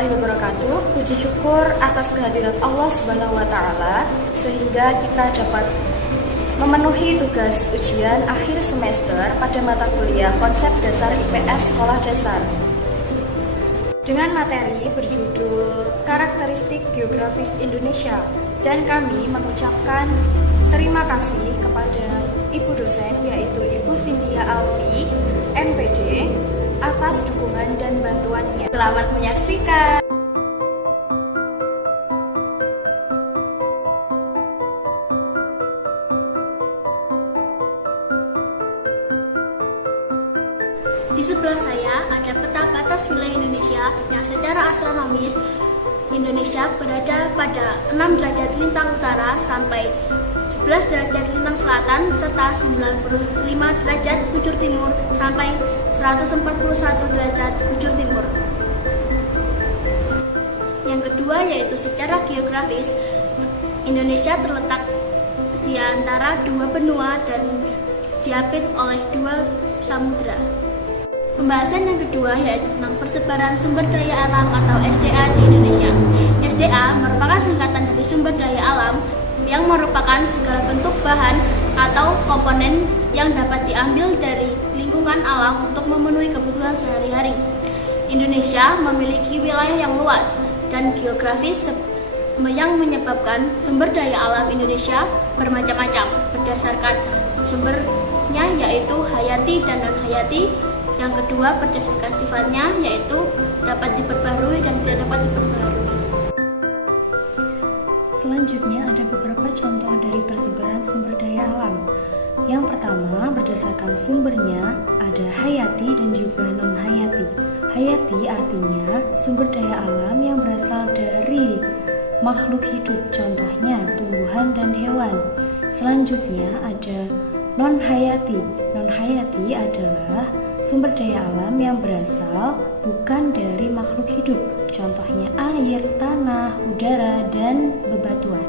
warahmatullahi wabarakatuh. Puji syukur atas kehadiran Allah Subhanahu wa taala sehingga kita dapat memenuhi tugas ujian akhir semester pada mata kuliah Konsep Dasar IPS Sekolah Dasar dengan materi berjudul Karakteristik Geografis Indonesia, dan kami mengucapkan terima kasih kepada Ibu dosen yaitu Ibu Cynthia Alfi, MPD, atas dukungan dan bantuannya. Selamat menyaksikan. Di sebelah saya ada peta batas wilayah Indonesia yang secara astronomis Indonesia berada pada 6 derajat lintang utara sampai 11 derajat lintang selatan serta 95 derajat bujur timur sampai 141 derajat bujur timur. Yang kedua yaitu secara geografis, Indonesia terletak di antara dua benua dan diapit oleh dua samudra. Pembahasan yang kedua yaitu tentang persebaran sumber daya alam atau SDA di Indonesia. SDA merupakan singkatan dari sumber daya alam yang merupakan segala bentuk bahan atau komponen yang dapat diambil dari lingkungan alam untuk memenuhi kebutuhan sehari-hari. Indonesia memiliki wilayah yang luas dan geografis yang menyebabkan sumber daya alam Indonesia bermacam-macam berdasarkan sumbernya yaitu hayati dan non-hayati. Yang kedua berdasarkan sifatnya yaitu dapat diperbarui dan tidak dapat diperbarui. Selanjutnya ada beberapa contoh dari persebaran sumber daya alam. Yang pertama berdasarkan sumbernya ada hayati dan juga non-hayati. Hayati artinya sumber daya alam yang berasal dari makhluk hidup, contohnya tumbuhan dan hewan. Selanjutnya ada non-hayati. Non-hayati adalah sumber daya alam yang berasal bukan dari makhluk hidup, contohnya air, tanah, udara, dan bebatuan.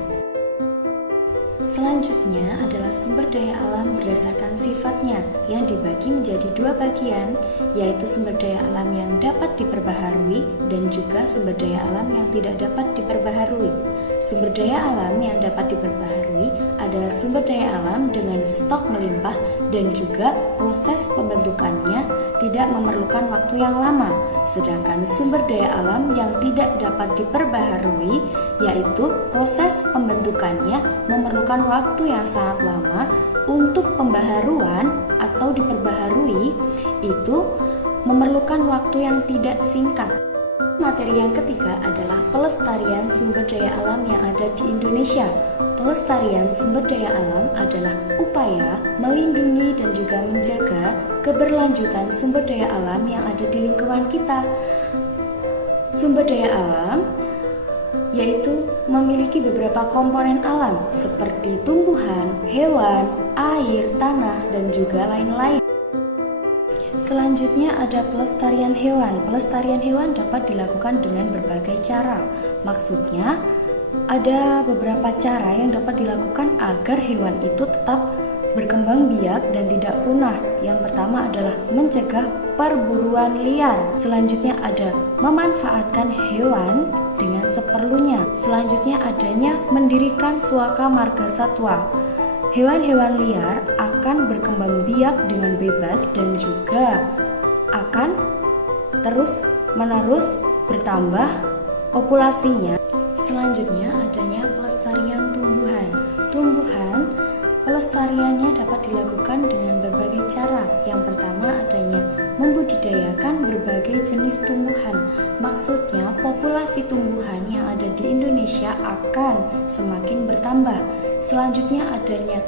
Selanjutnya adalah sumber daya alam berdasarkan sifatnya yang dibagi menjadi dua bagian, yaitu sumber daya alam yang dapat diperbaharui dan juga sumber daya alam yang tidak dapat diperbaharui. Sumber daya alam yang dapat diperbaharui adalah sumber daya alam dengan stok melimpah dan juga proses pembentukannya tidak memerlukan waktu yang lama. Sedangkan sumber daya alam yang tidak dapat diperbaharui yaitu proses pembentukannya memerlukan waktu yang sangat lama. Untuk pembaharuan atau diperbaharui itu memerlukan waktu yang tidak singkat. Materi yang ketiga adalah pelestarian sumber daya alam yang ada di Indonesia. Pelestarian sumber daya alam adalah upaya melindungi dan juga menjaga keberlanjutan sumber daya alam yang ada di lingkungan kita. Sumber daya alam yaitu memiliki beberapa komponen alam seperti tumbuhan, hewan, air, tanah, dan juga lain-lain. Selanjutnya ada pelestarian hewan. Pelestarian hewan dapat dilakukan dengan berbagai cara. Maksudnya, ada beberapa cara yang dapat dilakukan agar hewan itu tetap berkembang biak dan tidak punah. Yang pertama adalah mencegah perburuan liar. Selanjutnya ada memanfaatkan hewan dengan seperlunya. Selanjutnya adanya mendirikan suaka marga satwa. Hewan-hewan liar akan berkembang biak dengan bebas dan juga akan terus-menerus bertambah populasinya. Selanjutnya adanya pelestarian tumbuhan. Tumbuhan pelestariannya dapat dilakukan dengan berbagai cara. Yang pertama adanya membudidayakan berbagai jenis tumbuhan. Maksudnya populasi tumbuhan yang ada di Indonesia akan semakin bertambah. Selanjutnya adanya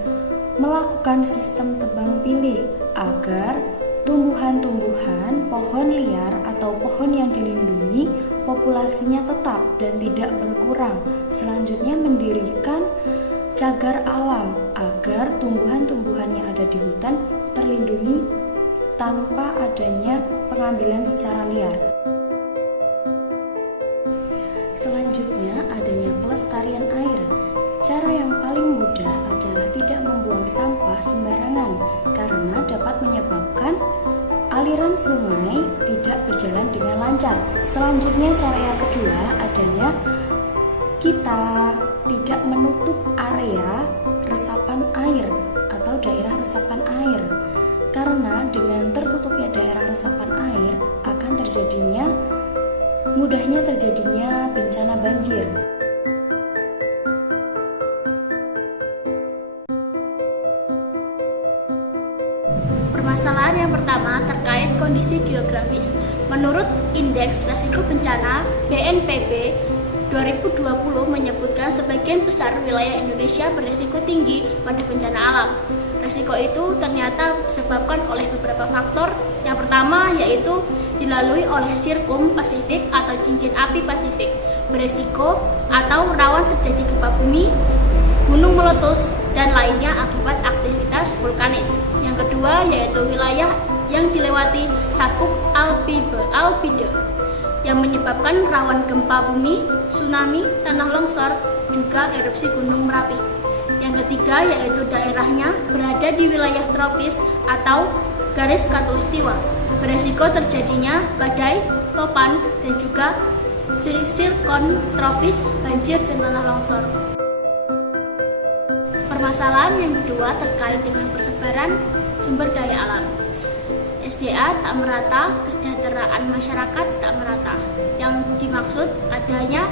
melakukan sistem tebang pilih agar tumbuhan-tumbuhan, pohon liar atau pohon yang dilindungi populasinya tetap dan tidak berkurang. Selanjutnya mendirikan cagar alam agar tumbuhan-tumbuhan yang ada di hutan terlindungi tanpa adanya pengambilan secara liar. Selanjutnya adanya pelestarian air. Cara yang paling mudah adalah tidak membuang sampah sembarangan karena dapat menyebabkan aliran sungai tidak berjalan dengan lancar. Selanjutnya cara yang kedua adalah kita tidak menutup area resapan air atau daerah resapan air. Karena dengan tertutupnya daerah resapan air akan mudahnya terjadinya bencana banjir. Permasalahan yang pertama terkait kondisi geografis. Menurut Indeks Risiko Bencana BNPB 2020 menyebutkan sebagian besar wilayah Indonesia berisiko tinggi pada bencana alam. Risiko itu ternyata disebabkan oleh beberapa faktor. Yang pertama yaitu dilalui oleh sirkum Pasifik atau cincin api Pasifik, berisiko atau rawan terjadi gempa bumi, gunung meletus, dan lainnya akibat aktivitas vulkanis. Yang kedua yaitu wilayah yang dilewati sabuk alpide yang menyebabkan rawan gempa bumi, tsunami, tanah longsor, juga erupsi gunung Merapi. Yang ketiga yaitu daerahnya berada di wilayah tropis atau garis khatulistiwa, beresiko terjadinya badai, topan, dan juga siklon tropis, banjir, dan tanah longsor. Permasalahan yang kedua terkait dengan persebaran sumber daya alam. SDA tak merata, kesejahteraan masyarakat tak merata. Yang dimaksud adanya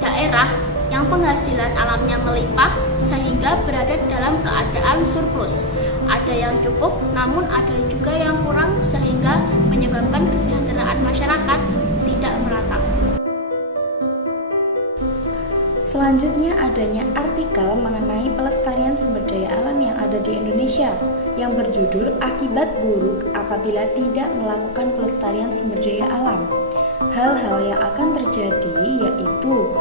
daerah yang penghasilan alamnya melimpah sehingga berada dalam keadaan surplus. Ada yang cukup, namun ada juga yang kurang sehingga menyebabkan kesejahteraan masyarakat tidak merata. Selanjutnya adanya artikel mengenai pelestarian sumber daya alam yang ada di Indonesia yang berjudul Akibat Buruk Apabila Tidak Melakukan Pelestarian Sumber Daya Alam. Hal-hal yang akan terjadi yaitu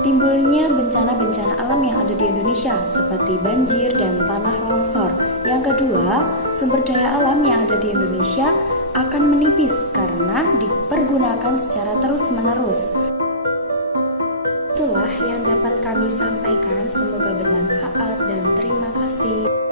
timbulnya bencana-bencana alam yang ada di Indonesia seperti banjir dan tanah longsor. Yang kedua, sumber daya alam yang ada di Indonesia akan menipis karena dipergunakan secara terus-menerus. Itulah yang dapat kami sampaikan, semoga bermanfaat dan terima kasih.